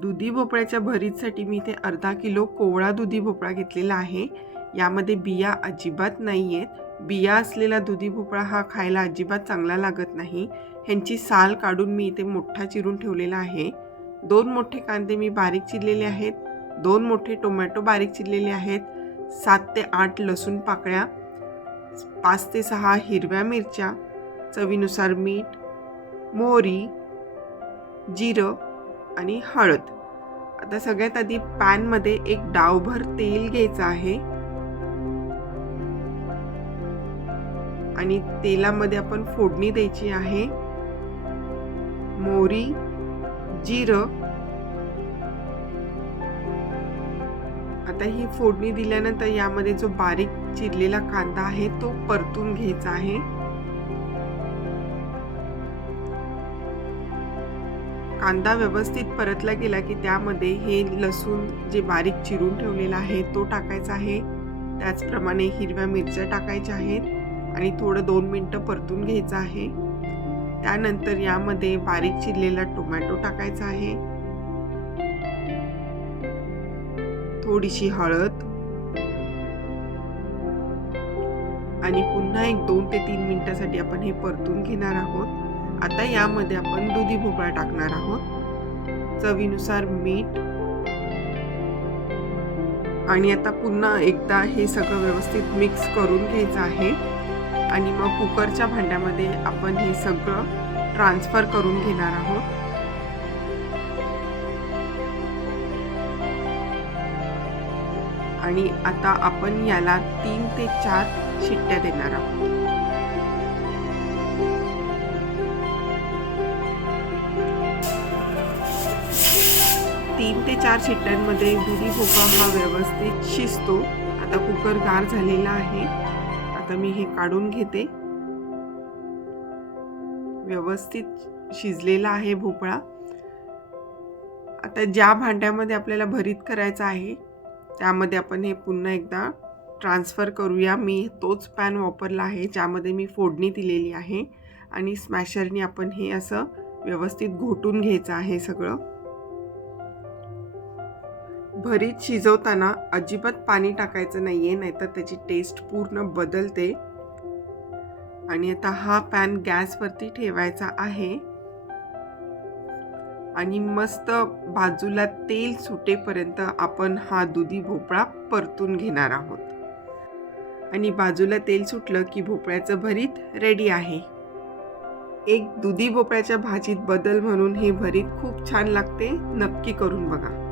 दुधी भोपळ्याच्या भरीतसाठी मी इथे अर्धा किलो कोवळा दुधी भोपळा घेतलेला आहे. यामध्ये बिया अजिबात नाही आहेत बिया असलेला दुधी भोपळा हा खायला अजिबात चांगला लागत नाही. ह्यांची साल काढून मी इथे मोठा चिरून ठेवलेला आहे. दोन मोठे कांदे मी बारीक चिरलेले आहेत. दोन मोठे टोमॅटो बारीक चिरलेले आहेत. सात ते आठ लसूण पाकळ्या. पाच ते सहा हिरव्या मिरच्या. चवीनुसार मीठ मोहरी जिरं आणि हळद. आता सगळ्यात आधी पॅनमध्ये एक डावभर तेल घ्यायचं आहे. आणि तेलामध्ये आपण फोडणी द्यायची आहे. मोरी जिरं. आता ही फोडणी दिल्यानंतर यामध्ये जो बारीक चिरलेला कांदा आहे तो परतून घ्यायचा आहे. कांदा व्यवस्थित परतला गेला की त्यामध्ये हे लसूण जे बारीक चिरून ठेवलेला आहे तो टाकायचा आहे. त्याचप्रमाणे हिरव्या मिरच्या टाकायच्या आहेत आणि थोडं दोन मिनटं परतून घ्यायचं आहे. त्यानंतर यामध्ये बारीक चिरलेला टोमॅटो टाकायचा आहे. थोडीशी हळद. आणि पुन्हा एक दोन ते तीन मिनिटासाठी आपण हे परतून घेणार आहोत. आता यामध्ये आपण दुधी भोपळा टाकणार आहोत. चवीनुसार मीठ. आणि आता पुन्हा एकदा हे सगळं व्यवस्थित मिक्स करून घ्यायचं आहे. आणि मग कुकरच्या भांड्यामध्ये आपण हे सगळं ट्रान्सफर करून घेणार आहोत. आणि आता आपण याला तीन ते चार शिट्ट्या देणार आहोत. तीन ते चार शिट्ट्यांमध्ये दुधी भोपळा हा व्यवस्थित शिजतो. आता कुकर गार झालेला आहे. आता मी हे काढून घेते. व्यवस्थित शिजलेला आहे भोपळा. आता ज्या भांड्यामध्ये आपल्याला भरीत करायचं आहे त्यामध्ये आपण हे पुन्हा एकदा ट्रान्सफर करूया. मी तोच पॅन वापरला आहे ज्यामध्ये मी फोडणी दिलेली आहे. आणि स्मॅशरनी आपण हे असं व्यवस्थित घोटून घ्यायचं आहे सगळं. भरीत शिजवताना अजिबात पाणी टाकायचं नाही आहे नाहीतर त्याची टेस्ट पूर्ण बदलते. आणि आता हा पॅन गॅसवरती ठेवायचा आहे. आणि मस्त बाजूला तेल सुटेपर्यंत आपण हा दुधी भोपळा परतून घेणार आहोत. आणि बाजूला तेल सुटलं की भोपळ्याचं भरीत रेडी आहे. एक दुधी भोपळ्याच्या भाजीत बदल म्हणून हे भरीत खूप छान लागते. नक्की करून बघा.